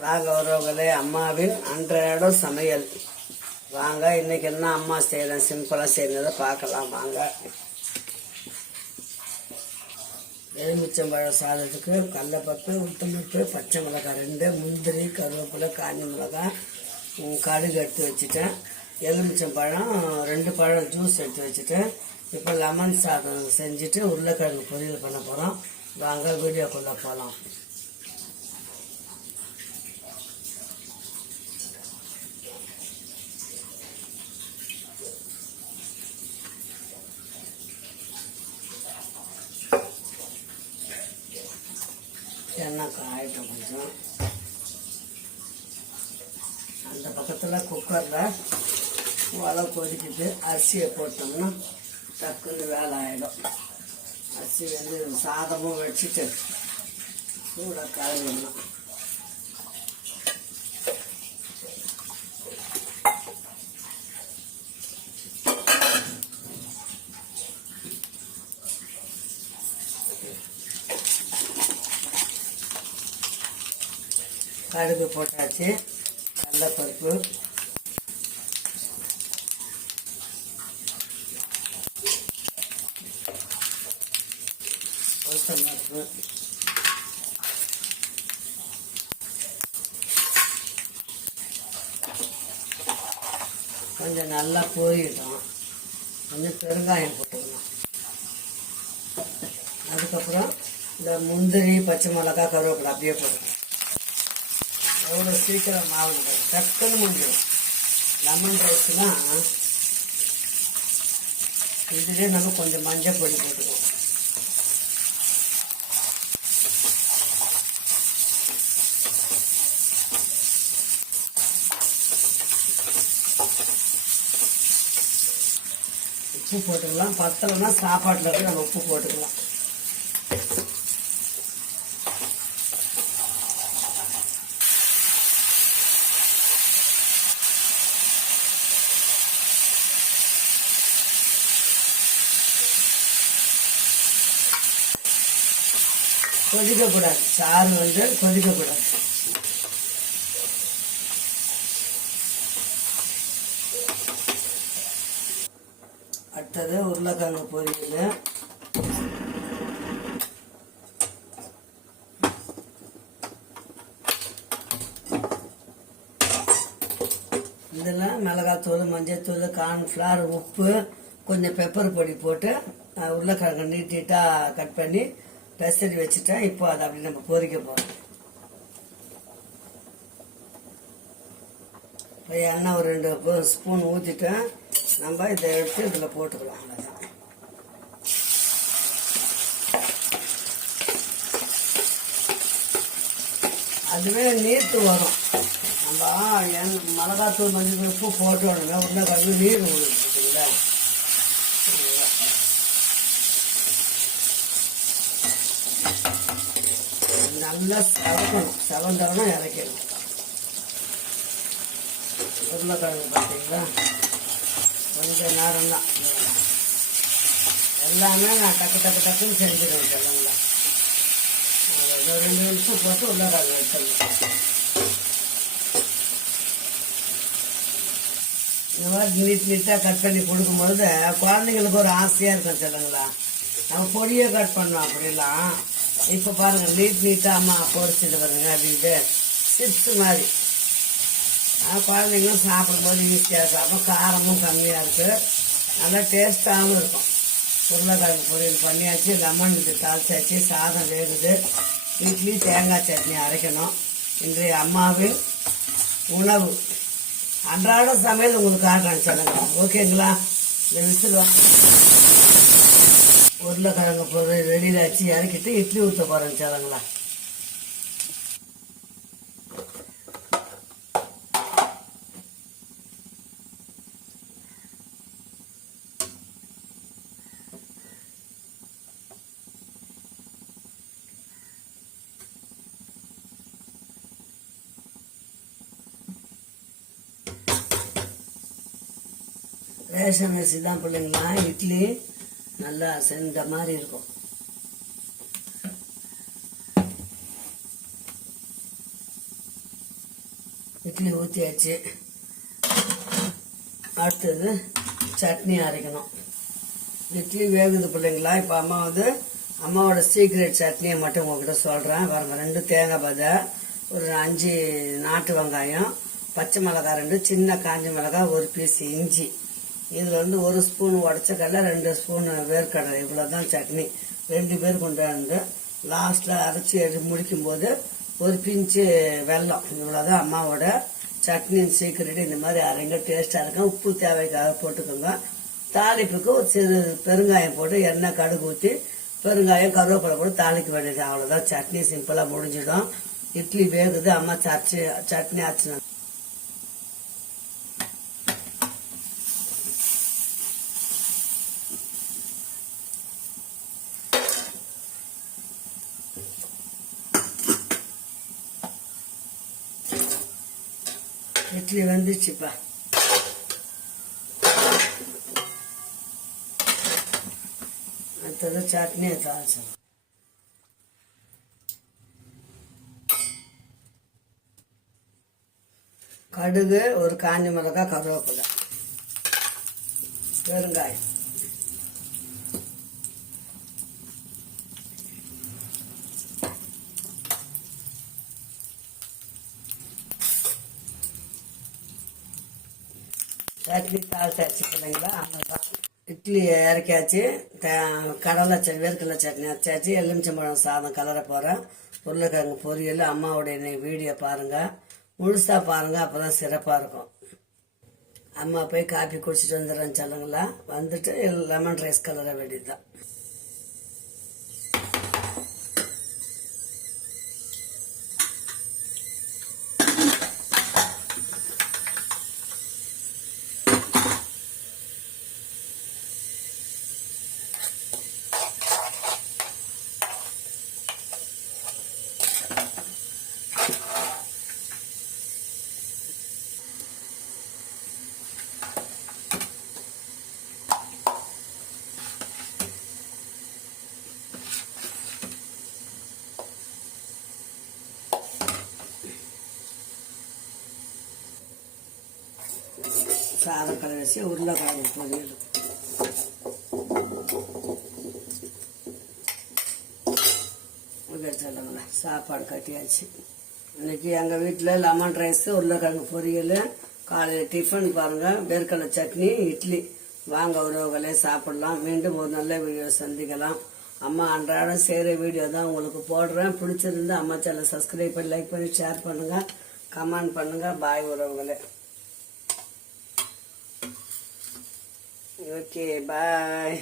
வாங்க வரவங்களே அம்மாவின் அன்றாட சமையல். வாங்க இன்னைக்கு என்ன அம்மா செய்யறேன் சிம்பிளாக செய்யறதை பார்க்கலாம் வாங்க. எலுமிச்சம்பழம் சாதத்துக்கு கடலப்பருப்பு உளுத்தம்பருப்பு பச்சை மிளகாய் ரெண்டு முந்திரி கருவேப்பிலை காஞ்சி மிளகாய் கடுகு எடுத்து வச்சுட்டேன். எலுமிச்சம்பழம் ரெண்டு பழம் ஜூஸ் எடுத்து வச்சுட்டேன். இப்போ லெமன் சாதம் செஞ்சுட்டு உருளைக்கிழங்கு பொரியல் பண்ண போகிறோம் வாங்க வீடியோக்குள்ளே போகலாம் எண்ணெய் அந்த பக்கத்தில் குக்கரில் உலை கொதிக்கிட்டு அரிசியை போட்டோம்னா டக்குன்னு வேலை ஆகிடும் அரிசி வந்து சாதமும் வச்சுட்டு சூடாக கலந்துடணும் கடுகு போட்டாச்சு கடலப்பருப்பு உளுத்தம்பருப்பு கொஞ்சம் நல்லா பொரியட்டும் கொஞ்சம் பெருங்காயம் போட்டுக்கணும். அதுக்கப்புறம் இந்த முந்திரி பச்சை மிளகா கருவேப்பிலை அப்படியே போடணும். எவ்வளோ சீக்கிரம் மாவு நடக்கும். டக்குன்னு முடிஞ்சிடும். லெமன் ரைஸ்னால் இதுலேயே நம்ம கொஞ்சம் மஞ்சள் பொடி போட்டுக்குவோம். உப்பு போட்டுக்கலாம். பத்தலைன்னா சாப்பாட்டில் போய் நம்ம உப்பு போட்டுக்கலாம். கொதிக்கக்கூடாது. சாறு வந்து கொதிக்கக்கூடாது. அடுத்தது உருளைக்கிழங்கு பொரியல். இதெல்லாம் மிளகாத்தூள் மஞ்சத்தூள் கார்ன்ஃப்ளவர் உப்பு கொஞ்சம் பெப்பர் பொடி போட்டு உருளைக்கிழங்கு நீட் நீட்டாக கட் பண்ணி பெசரி வச்சுட்டேன் இப்போ அதை அப்படி நம்ம பொரிக்க போகிறோம் இப்போ எண்ணெய் ஒரு ரெண்டு ஸ்பூன் ஊற்றிட்டேன் நம்ம இதை எடுத்து இதில் போட்டுக்கலாம் அவ்வளோதான் அதுவே நீர்த்து வரும். நம்ம என் மிளகாத்தூள் மஞ்சள் உப்பு போட்டு உடனே உருளைக்கிழங்கு நீர் விடுது நல்லா செவக்கணும். செவந்தரமாக இறக்கணும். உருளைக்கிழங்கு பார்த்தீங்களா? கொஞ்சம் நேரம் தான் எல்லாமே நான் டக்கு டக்கு டக்குன்னு செஞ்சிடுவேன் சொல்லுங்களா ஒரு ரெண்டு நிமிஷம் போட்டு உருளைக்கிழங்கு வச்சிடலாம் இந்த மாதிரி நீட் நீட்டாக கட் பண்ணி கொடுக்கும்பொழுது குழந்தைங்களுக்கு ஒரு ஆசையாக இருக்கும் சொல்லுங்களா நம்ம பொடியை கட் பண்ணோம் அப்படிலாம். இப்போ பாருங்க நீட் நீட்டாக அம்மா பொரிச்சிட்டு வருங்க அப்படின்ட்டு சிப்ஸ் மாதிரி. குழந்தைங்களும் சாப்பிடும்போது ஈஸியாக சாப்பிடும். காரமும் கம்மியாக இருக்குது நல்லா டேஸ்ட்டாகவும் இருக்கும். உருளைக்கிழங்கு பொரியல் பண்ணியாச்சு லெமன் இது தாளிச்சாச்சு சாதம் வேகுது. இட்லி தேங்காய் சட்னி அரைக்கணும். இன்றைய அம்மாவின் உணவு. அன்றாட சமையல் உங்களுக்கு காட்டுறேன் சொல்லுங்கள் ஓகேங்களா? இந்த விசில் உருளைக்கிழங்கு பொருள் வெளியில் வச்சு இறக்கிட்டு இட்லி ஊற்ற போகிறேன் சொல்லுங்களா ரேஷன் அரிசி தான் பிள்ளைங்களா இட்லி. நல்லா செந்த மாதிரி இருக்கும். இட்லி ஊற்றியாச்சு அடுத்தது சட்னி அரைக்கணும். இட்லி வேகுது பிள்ளைங்களா இப்போ அம்மா வந்து அம்மாவோட சீக்ரெட் சட்னியை மட்டும் உங்ககிட்ட சொல்கிறேன் பாருங்க ரெண்டு தேங்காய் பதை ஒரு அஞ்சு நாட்டு வெங்காயம் பச்சை மிளகாய் ரெண்டு சின்ன காஞ்ச மிளகாய் ஒரு பீஸ் இஞ்சி. இதில் வந்து ஒரு ஸ்பூன் உடச்ச கடலை ரெண்டு ஸ்பூன் வேர்க்கடலை. இவ்வளோ தான் சட்னி. ரெண்டு பேர் கொண்டாந்து லாஸ்ட்டில் அரைச்சி எடுத்து முடிக்கும்போது ஒரு பிஞ்சு வெல்லம். இவ்வளோதான் அம்மாவோட சட்னி சீக்கிரட்டு இந்த மாதிரி அரைங்க டேஸ்ட்டாக இருக்கும். உப்பு தேவைக்காக போட்டுக்கோங்க. தாளிப்புக்கு ஒரு சிறு பெருங்காயம் போட்டு எண்ணெய் கடுகு ஊற்றி பெருங்காயம் கருவேப்பிலை போட்டு தாளிக்க வேண்டியது. அவ்வளோதான் சட்னி சிம்பிளாக முடிஞ்சிடும். இட்லி வேகுது. அம்மா சட்னி சட்னி ஆச்சுனா இட்லி வந்துச்சுப்பா. அடுத்தது சட்னியை தாளிச்சிடும் கடுகு ஒரு காஞ்சி மிளகாய் கருவேப்பிலை. பெருங்காயம் சட்னி தாளிச்சாச்சு பிள்ளைங்களா அவ்வளோதான் இட்லியை இறக்கியாச்சு. கடலை சட்னி வேர்க்கடலை சட்னி அரைச்சாச்சு. எலுமிச்சம்பழம் சாதம் கலர போகிறேன் உருளைக்கிழங்கு பொரியல் அம்மாவுடைய வீடியோ பாருங்கள் முழுசாக பாருங்கள் அப்போ தான் சிறப்பாக இருக்கும். அம்மா போய் காப்பி குடிச்சிட்டு வந்துடுறேன்னு சொல்லுங்களா வந்துட்டு லெமன் ரைஸ் கலர வேண்டியது தான் கலர் வச்சு உருளைக்கிழங்கு பொரியல் சொல்லுங்களேன் சாப்பாடு கட்டியாச்சு. இன்னைக்கு எங்கள் வீட்டில் லெமன் ரைஸ் உருளைக்கிழங்கு பொரியல் காலையில் டிஃபன் பாருங்கள் வேர்க்கடலை சட்னி இட்லி. வாங்க உறவுகளே சாப்பிடலாம். மீண்டும் ஒரு நல்ல வீடியோ சந்திக்கலாம். அம்மா அன்றாடம் செய்கிற வீடியோ தான் உங்களுக்கு போடுறேன். பிடிச்சிருந்து அம்மா சேனல் சப்ஸ்கிரைப் பண்ணி லைக் பண்ணி ஷேர் பண்ணுங்கள் கமெண்ட் பண்ணுங்கள் பாய் உறவுகளே. Okay, bye.